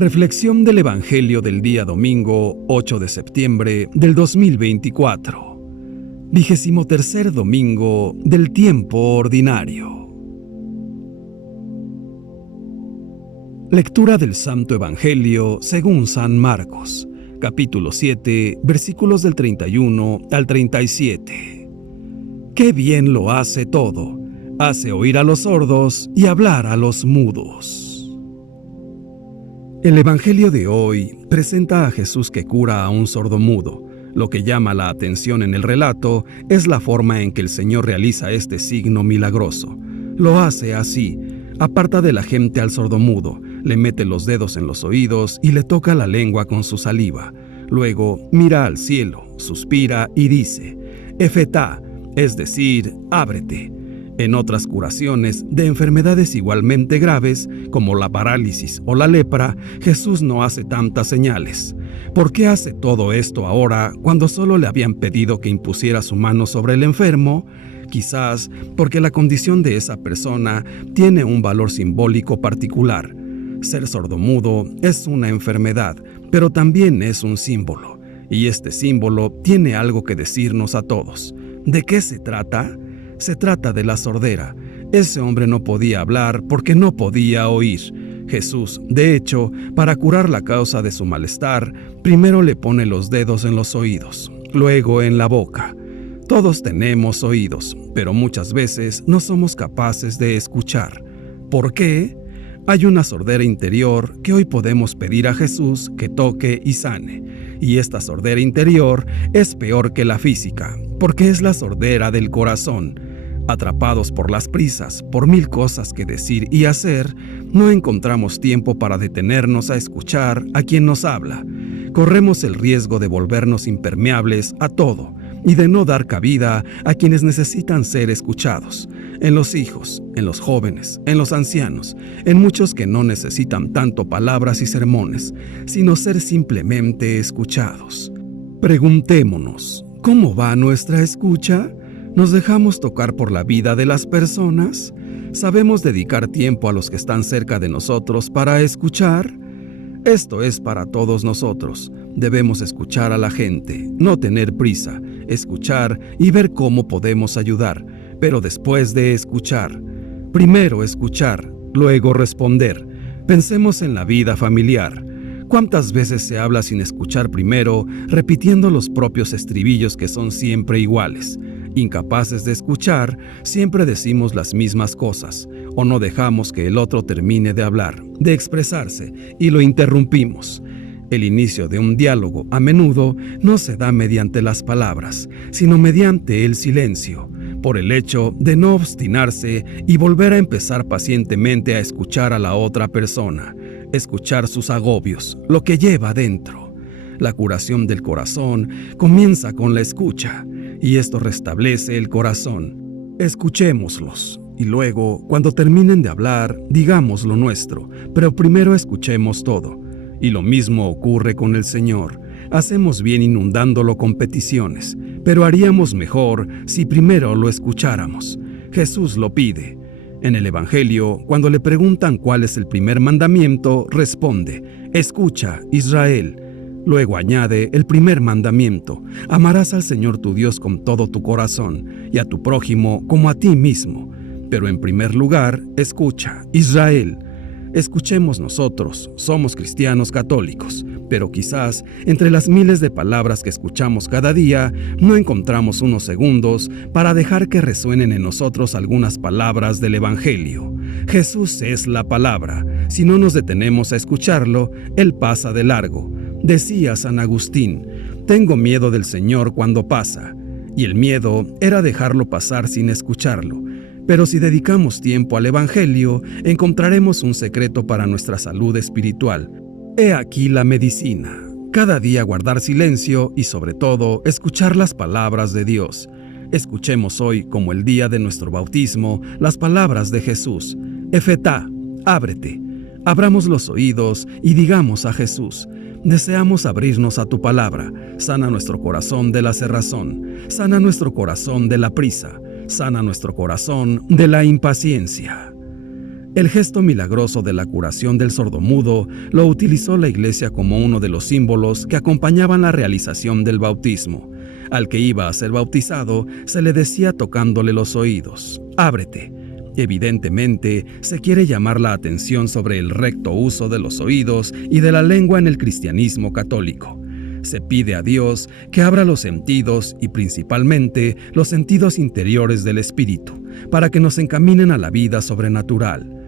Reflexión del Evangelio del día domingo 8 de septiembre del 2024. 23º domingo del tiempo ordinario. Lectura del Santo Evangelio según San Marcos, capítulo 7, versículos del 31 al 37. ¡Qué bien lo hace todo! Hace oír a los sordos y hablar a los mudos. El Evangelio de hoy presenta a Jesús que cura a un sordomudo. Lo que llama la atención en el relato es la forma en que el Señor realiza este signo milagroso. Lo hace así: aparta de la gente al sordomudo, le mete los dedos en los oídos y le toca la lengua con su saliva. Luego mira al cielo, suspira y dice: Efetá, es decir, ábrete. En otras curaciones de enfermedades igualmente graves, como la parálisis o la lepra, Jesús no hace tantas señales. ¿Por qué hace todo esto ahora cuando solo le habían pedido que impusiera su mano sobre el enfermo? Quizás porque la condición de esa persona tiene un valor simbólico particular. Ser sordomudo es una enfermedad, pero también es un símbolo. Y este símbolo tiene algo que decirnos a todos. ¿De qué se trata? Se trata de la sordera. Ese hombre no podía hablar porque no podía oír. Jesús, de hecho, para curar la causa de su malestar, primero le pone los dedos en los oídos, luego en la boca. Todos tenemos oídos, pero muchas veces no somos capaces de escuchar. ¿Por qué? Hay una sordera interior que hoy podemos pedir a Jesús que toque y sane. Y esta sordera interior es peor que la física, porque es la sordera del corazón. Atrapados por las prisas, por mil cosas que decir y hacer, no encontramos tiempo para detenernos a escuchar a quien nos habla. Corremos el riesgo de volvernos impermeables a todo y de no dar cabida a quienes necesitan ser escuchados, en los hijos, en los jóvenes, en los ancianos, en muchos que no necesitan tanto palabras y sermones, sino ser simplemente escuchados. Preguntémonos, ¿cómo va nuestra escucha? ¿Nos dejamos tocar por la vida de las personas? ¿Sabemos dedicar tiempo a los que están cerca de nosotros para escuchar? Esto es para todos nosotros. Debemos escuchar a la gente, no tener prisa, escuchar y ver cómo podemos ayudar, pero después de escuchar. Primero escuchar, luego responder. Pensemos en la vida familiar. ¿Cuántas veces se habla sin escuchar primero, repitiendo los propios estribillos que son siempre iguales? Incapaces de escuchar, siempre decimos las mismas cosas, o no dejamos que el otro termine de hablar, de expresarse, y lo interrumpimos. El inicio de un diálogo, a menudo, no se da mediante las palabras, sino mediante el silencio, por el hecho de no obstinarse y volver a empezar pacientemente a escuchar a la otra persona, escuchar sus agobios, lo que lleva dentro. La curación del corazón comienza con la escucha, y esto restablece el corazón. Escuchémoslos, y luego, cuando terminen de hablar, digamos lo nuestro, pero primero escuchemos todo. Y lo mismo ocurre con el Señor. Hacemos bien inundándolo con peticiones, pero haríamos mejor si primero lo escucháramos. Jesús lo pide. En el Evangelio, cuando le preguntan cuál es el primer mandamiento, responde: Escucha, Israel. Luego añade el primer mandamiento: amarás al Señor tu Dios con todo tu corazón y a tu prójimo como a ti mismo. Pero en primer lugar, escucha, Israel. Escuchemos nosotros, somos cristianos católicos, pero quizás entre las miles de palabras que escuchamos cada día, no encontramos unos segundos para dejar que resuenen en nosotros algunas palabras del Evangelio. Jesús es la palabra. Si no nos detenemos a escucharlo, Él pasa de largo. Decía San Agustín: tengo miedo del Señor cuando pasa. Y el miedo era dejarlo pasar sin escucharlo. Pero si dedicamos tiempo al Evangelio, encontraremos un secreto para nuestra salud espiritual. He aquí la medicina. Cada día guardar silencio y, sobre todo, escuchar las palabras de Dios. Escuchemos hoy, como el día de nuestro bautismo, las palabras de Jesús. Efetá, ábrete. Abramos los oídos y digamos a Jesús: deseamos abrirnos a tu palabra. Sana nuestro corazón de la cerrazón. Sana nuestro corazón de la prisa. Sana nuestro corazón de la impaciencia. El gesto milagroso de la curación del sordomudo lo utilizó la Iglesia como uno de los símbolos que acompañaban la realización del bautismo. Al que iba a ser bautizado se le decía tocándole los oídos: ábrete. Evidentemente, se quiere llamar la atención sobre el recto uso de los oídos y de la lengua en el cristianismo católico. Se pide a Dios que abra los sentidos y principalmente los sentidos interiores del espíritu, para que nos encaminen a la vida sobrenatural.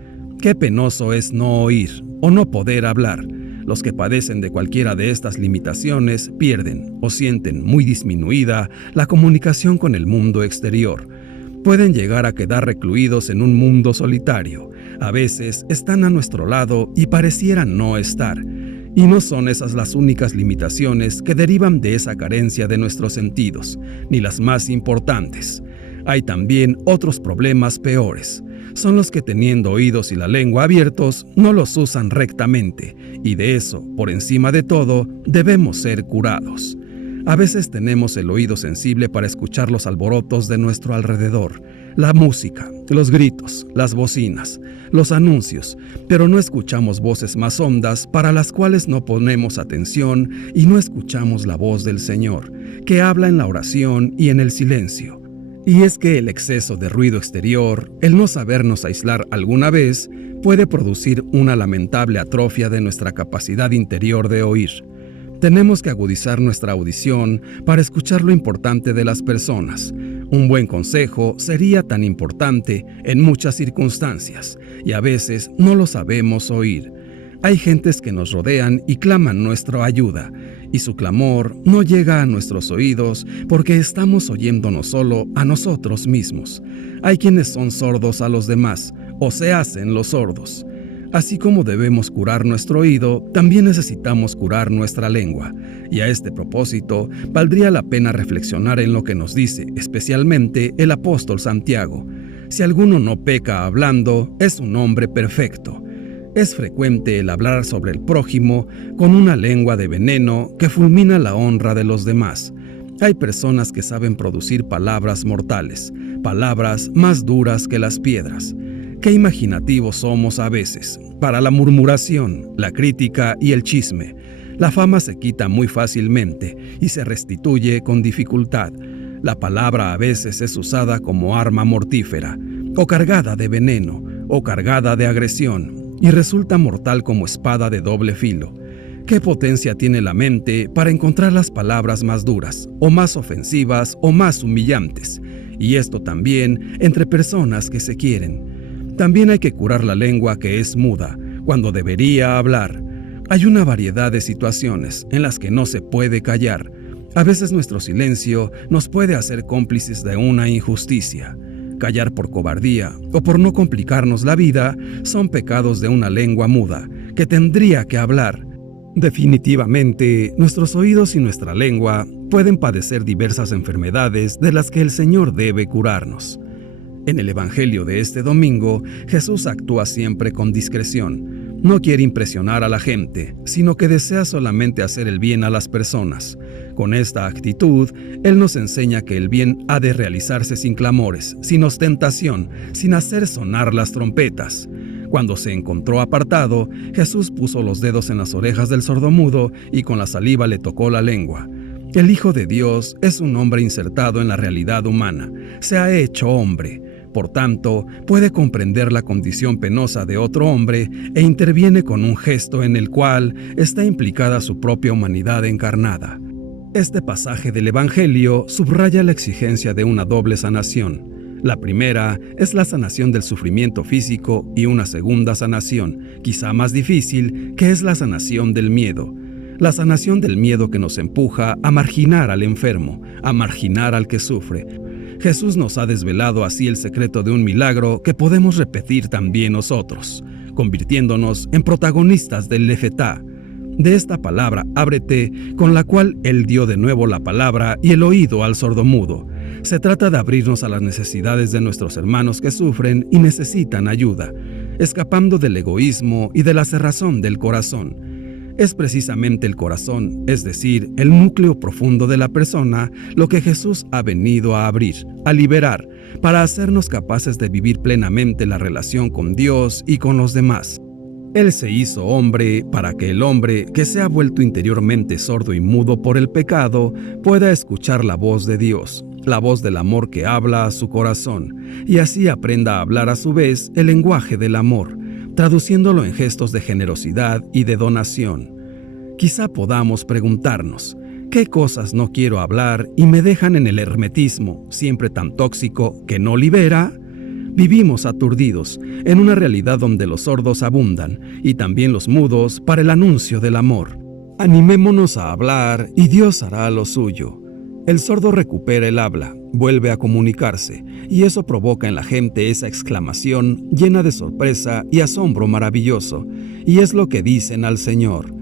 Qué penoso es no oír o no poder hablar. Los que padecen de cualquiera de estas limitaciones pierden o sienten muy disminuida la comunicación con el mundo exterior. Pueden llegar a quedar recluidos en un mundo solitario. A veces están a nuestro lado y parecieran no estar. Y no son esas las únicas limitaciones que derivan de esa carencia de nuestros sentidos, ni las más importantes. Hay también otros problemas peores. Son los que teniendo oídos y la lengua abiertos, no los usan rectamente, y de eso, por encima de todo, debemos ser curados. A veces tenemos el oído sensible para escuchar los alborotos de nuestro alrededor, la música, los gritos, las bocinas, los anuncios, pero no escuchamos voces más hondas para las cuales no ponemos atención y no escuchamos la voz del Señor, que habla en la oración y en el silencio. Y es que el exceso de ruido exterior, el no sabernos aislar alguna vez, puede producir una lamentable atrofia de nuestra capacidad interior de oír. Tenemos que agudizar nuestra audición para escuchar lo importante de las personas. Un buen consejo sería tan importante en muchas circunstancias, y a veces no lo sabemos oír. Hay gentes que nos rodean y claman nuestra ayuda, y su clamor no llega a nuestros oídos porque estamos oyéndonos solo a nosotros mismos. Hay quienes son sordos a los demás, o se hacen los sordos. Así como debemos curar nuestro oído, también necesitamos curar nuestra lengua. Y a este propósito, valdría la pena reflexionar en lo que nos dice, especialmente el apóstol Santiago. Si alguno no peca hablando, es un hombre perfecto. Es frecuente el hablar sobre el prójimo con una lengua de veneno que fulmina la honra de los demás. Hay personas que saben producir palabras mortales, palabras más duras que las piedras. Qué imaginativos somos a veces, para la murmuración, la crítica y el chisme. La fama se quita muy fácilmente y se restituye con dificultad. La palabra a veces es usada como arma mortífera, o cargada de veneno, o cargada de agresión, y resulta mortal como espada de doble filo. ¿Qué potencia tiene la mente para encontrar las palabras más duras, o más ofensivas, o más humillantes? Y esto también entre personas que se quieren. También hay que curar la lengua que es muda, cuando debería hablar. Hay una variedad de situaciones en las que no se puede callar. A veces nuestro silencio nos puede hacer cómplices de una injusticia. Callar por cobardía o por no complicarnos la vida son pecados de una lengua muda que tendría que hablar. Definitivamente, nuestros oídos y nuestra lengua pueden padecer diversas enfermedades de las que el Señor debe curarnos. En el Evangelio de este domingo, Jesús actúa siempre con discreción. No quiere impresionar a la gente, sino que desea solamente hacer el bien a las personas. Con esta actitud, Él nos enseña que el bien ha de realizarse sin clamores, sin ostentación, sin hacer sonar las trompetas. Cuando se encontró apartado, Jesús puso los dedos en las orejas del sordomudo y con la saliva le tocó la lengua. El Hijo de Dios es un hombre insertado en la realidad humana, se ha hecho hombre. Por tanto, puede comprender la condición penosa de otro hombre e interviene con un gesto en el cual está implicada su propia humanidad encarnada. Este pasaje del Evangelio subraya la exigencia de una doble sanación. La primera es la sanación del sufrimiento físico y una segunda sanación, quizá más difícil, que es la sanación del miedo. La sanación del miedo que nos empuja a marginar al enfermo, a marginar al que sufre. Jesús nos ha desvelado así el secreto de un milagro que podemos repetir también nosotros, convirtiéndonos en protagonistas del Lefetá, de esta palabra ábrete, con la cual Él dio de nuevo la palabra y el oído al sordomudo. Se trata de abrirnos a las necesidades de nuestros hermanos que sufren y necesitan ayuda, escapando del egoísmo y de la cerrazón del corazón. Es precisamente el corazón, es decir, el núcleo profundo de la persona, lo que Jesús ha venido a abrir, a liberar, para hacernos capaces de vivir plenamente la relación con Dios y con los demás. Él se hizo hombre para que el hombre, que se ha vuelto interiormente sordo y mudo por el pecado, pueda escuchar la voz de Dios, la voz del amor que habla a su corazón, y así aprenda a hablar a su vez el lenguaje del amor, traduciéndolo en gestos de generosidad y de donación. Quizá podamos preguntarnos, ¿qué cosas no quiero hablar y me dejan en el hermetismo, siempre tan tóxico, que no libera? Vivimos aturdidos, en una realidad donde los sordos abundan, y también los mudos para el anuncio del amor. Animémonos a hablar y Dios hará lo suyo. El sordo recupera el habla, vuelve a comunicarse, y eso provoca en la gente esa exclamación llena de sorpresa y asombro maravilloso, y es lo que dicen al Señor: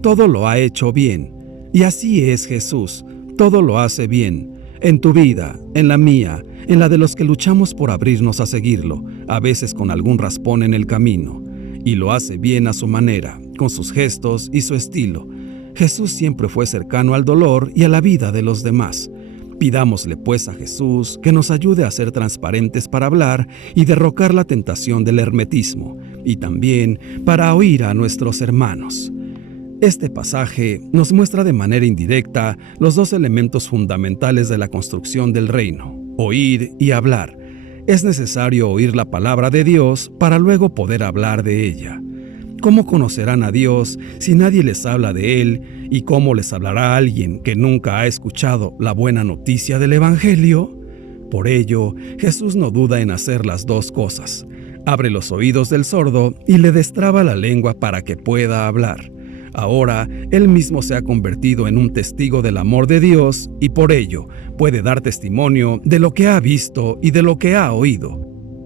todo lo ha hecho bien. Y así es Jesús, todo lo hace bien, en tu vida, en la mía, en la de los que luchamos por abrirnos a seguirlo, a veces con algún raspón en el camino, y lo hace bien a su manera, con sus gestos y su estilo. Jesús siempre fue cercano al dolor y a la vida de los demás. Pidámosle pues a Jesús que nos ayude a ser transparentes para hablar y derrocar la tentación del hermetismo, y también para oír a nuestros hermanos. Este pasaje nos muestra de manera indirecta los dos elementos fundamentales de la construcción del reino: oír y hablar. Es necesario oír la palabra de Dios para luego poder hablar de ella. ¿Cómo conocerán a Dios si nadie les habla de Él? ¿Y cómo les hablará alguien que nunca ha escuchado la buena noticia del Evangelio? Por ello, Jesús no duda en hacer las dos cosas. Abre los oídos del sordo y le destraba la lengua para que pueda hablar. Ahora, Él mismo se ha convertido en un testigo del amor de Dios y por ello puede dar testimonio de lo que ha visto y de lo que ha oído.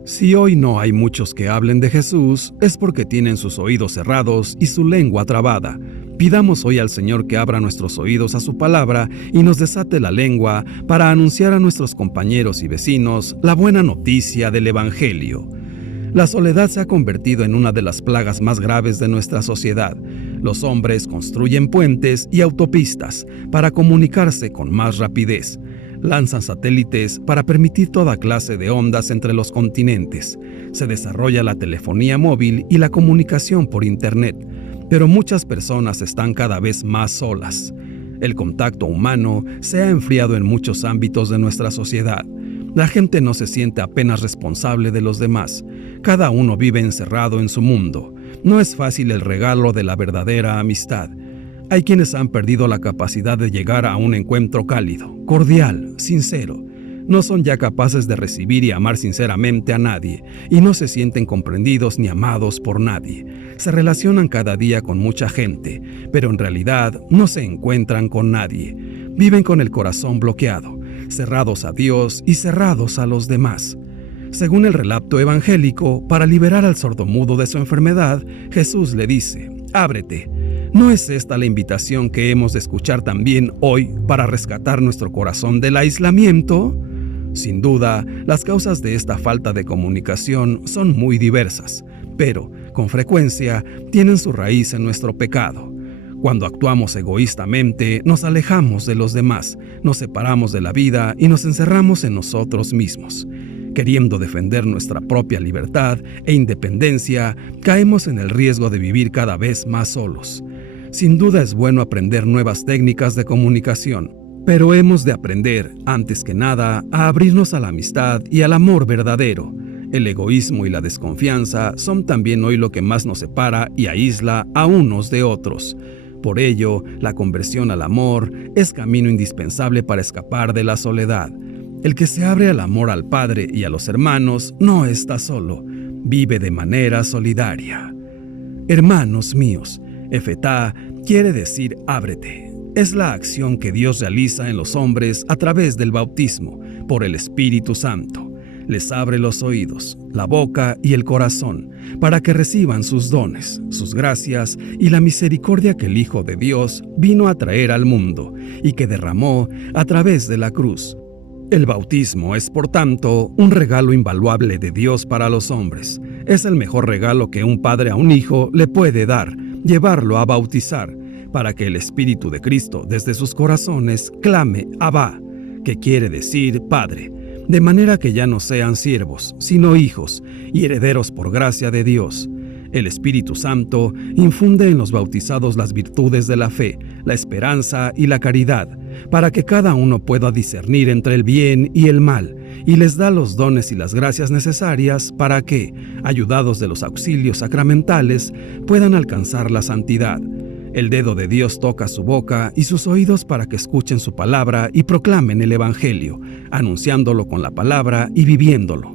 Si hoy no hay muchos que hablen de Jesús, es porque tienen sus oídos cerrados y su lengua trabada. Pidamos hoy al Señor que abra nuestros oídos a su palabra y nos desate la lengua para anunciar a nuestros compañeros y vecinos la buena noticia del Evangelio. La soledad se ha convertido en una de las plagas más graves de nuestra sociedad. Los hombres construyen puentes y autopistas para comunicarse con más rapidez. Lanzan satélites para permitir toda clase de ondas entre los continentes. Se desarrolla la telefonía móvil y la comunicación por Internet, pero muchas personas están cada vez más solas. El contacto humano se ha enfriado en muchos ámbitos de nuestra sociedad. La gente no se siente apenas responsable de los demás. Cada uno vive encerrado en su mundo. No es fácil el regalo de la verdadera amistad. Hay quienes han perdido la capacidad de llegar a un encuentro cálido, cordial, sincero. No son ya capaces de recibir y amar sinceramente a nadie, y no se sienten comprendidos ni amados por nadie. Se relacionan cada día con mucha gente, pero en realidad no se encuentran con nadie. Viven con el corazón bloqueado, cerrados a Dios y cerrados a los demás. Según el relato evangélico, para liberar al sordomudo de su enfermedad, Jesús le dice: ábrete. ¿No es esta la invitación que hemos de escuchar también hoy para rescatar nuestro corazón del aislamiento? Sin duda, las causas de esta falta de comunicación son muy diversas, pero, con frecuencia, tienen su raíz en nuestro pecado. Cuando actuamos egoístamente, nos alejamos de los demás, nos separamos de la vida y nos encerramos en nosotros mismos. Queriendo defender nuestra propia libertad e independencia, caemos en el riesgo de vivir cada vez más solos. Sin duda es bueno aprender nuevas técnicas de comunicación, pero hemos de aprender, antes que nada, a abrirnos a la amistad y al amor verdadero. El egoísmo y la desconfianza son también hoy lo que más nos separa y aísla a unos de otros. Por ello, la conversión al amor es camino indispensable para escapar de la soledad. El que se abre al amor al Padre y a los hermanos no está solo, vive de manera solidaria. Hermanos míos, Efetá quiere decir ábrete. Es la acción que Dios realiza en los hombres a través del bautismo, por el Espíritu Santo. Les abre los oídos, la boca y el corazón, para que reciban sus dones, sus gracias y la misericordia que el Hijo de Dios vino a traer al mundo y que derramó a través de la cruz. El bautismo es, por tanto, un regalo invaluable de Dios para los hombres. Es el mejor regalo que un padre a un hijo le puede dar, llevarlo a bautizar, para que el Espíritu de Cristo desde sus corazones clame Abba, que quiere decir Padre, de manera que ya no sean siervos, sino hijos, y herederos por gracia de Dios. El Espíritu Santo infunde en los bautizados las virtudes de la fe, la esperanza y la caridad, para que cada uno pueda discernir entre el bien y el mal, y les da los dones y las gracias necesarias para que, ayudados de los auxilios sacramentales, puedan alcanzar la santidad. El dedo de Dios toca su boca y sus oídos para que escuchen su palabra y proclamen el Evangelio, anunciándolo con la palabra y viviéndolo.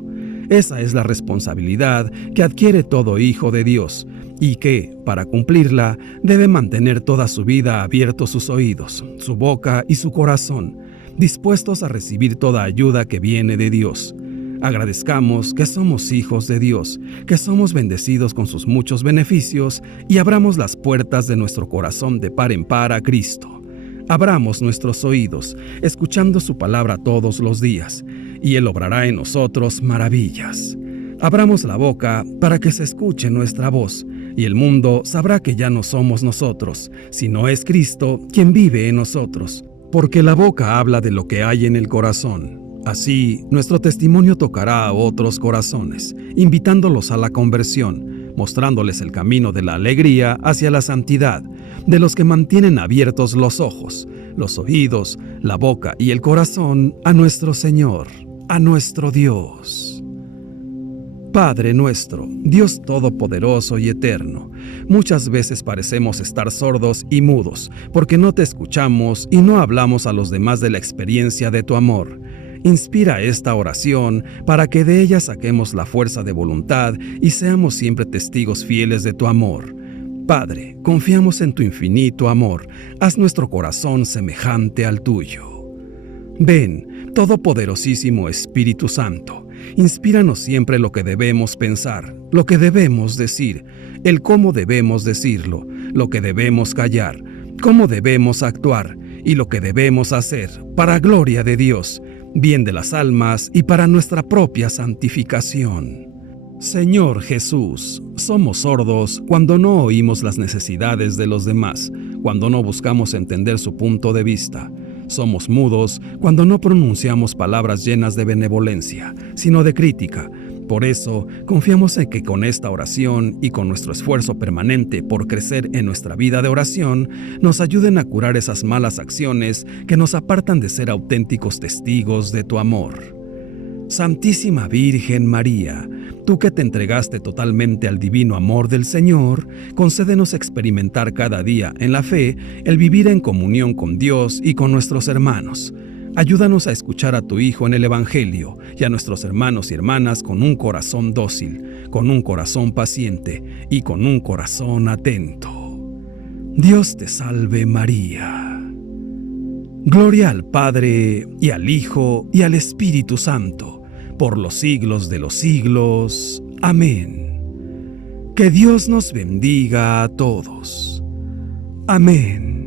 Esa es la responsabilidad que adquiere todo hijo de Dios y que, para cumplirla, debe mantener toda su vida abiertos sus oídos, su boca y su corazón, dispuestos a recibir toda ayuda que viene de Dios. Agradezcamos que somos hijos de Dios, que somos bendecidos con sus muchos beneficios y abramos las puertas de nuestro corazón de par en par a Cristo. Abramos nuestros oídos, escuchando su palabra todos los días, y Él obrará en nosotros maravillas. Abramos la boca para que se escuche nuestra voz, y el mundo sabrá que ya no somos nosotros, sino es Cristo quien vive en nosotros, porque la boca habla de lo que hay en el corazón. Así, nuestro testimonio tocará a otros corazones, invitándolos a la conversión, mostrándoles el camino de la alegría hacia la santidad, de los que mantienen abiertos los ojos, los oídos, la boca y el corazón a nuestro Señor, a nuestro Dios. Padre nuestro, Dios todopoderoso y eterno, muchas veces parecemos estar sordos y mudos, porque no te escuchamos y no hablamos a los demás de la experiencia de tu amor. Inspira esta oración para que de ella saquemos la fuerza de voluntad y seamos siempre testigos fieles de tu amor. Padre, confiamos en tu infinito amor. Haz nuestro corazón semejante al tuyo. Ven, Todopoderosísimo Espíritu Santo, inspíranos siempre lo que debemos pensar, lo que debemos decir, el cómo debemos decirlo, lo que debemos callar, cómo debemos actuar y lo que debemos hacer, para gloria de Dios, bien de las almas y para nuestra propia santificación. Señor Jesús, somos sordos cuando no oímos las necesidades de los demás, cuando no buscamos entender su punto de vista. Somos mudos cuando no pronunciamos palabras llenas de benevolencia, sino de crítica. Por eso, confiamos en que con esta oración y con nuestro esfuerzo permanente por crecer en nuestra vida de oración, nos ayuden a curar esas malas acciones que nos apartan de ser auténticos testigos de tu amor. Santísima Virgen María, tú que te entregaste totalmente al divino amor del Señor, concédenos experimentar cada día en la fe el vivir en comunión con Dios y con nuestros hermanos. Ayúdanos a escuchar a tu Hijo en el Evangelio y a nuestros hermanos y hermanas con un corazón dócil, con un corazón paciente y con un corazón atento. Dios te salve María. Gloria al Padre, y al Hijo, y al Espíritu Santo, por los siglos de los siglos. Amén. Que Dios nos bendiga a todos. Amén.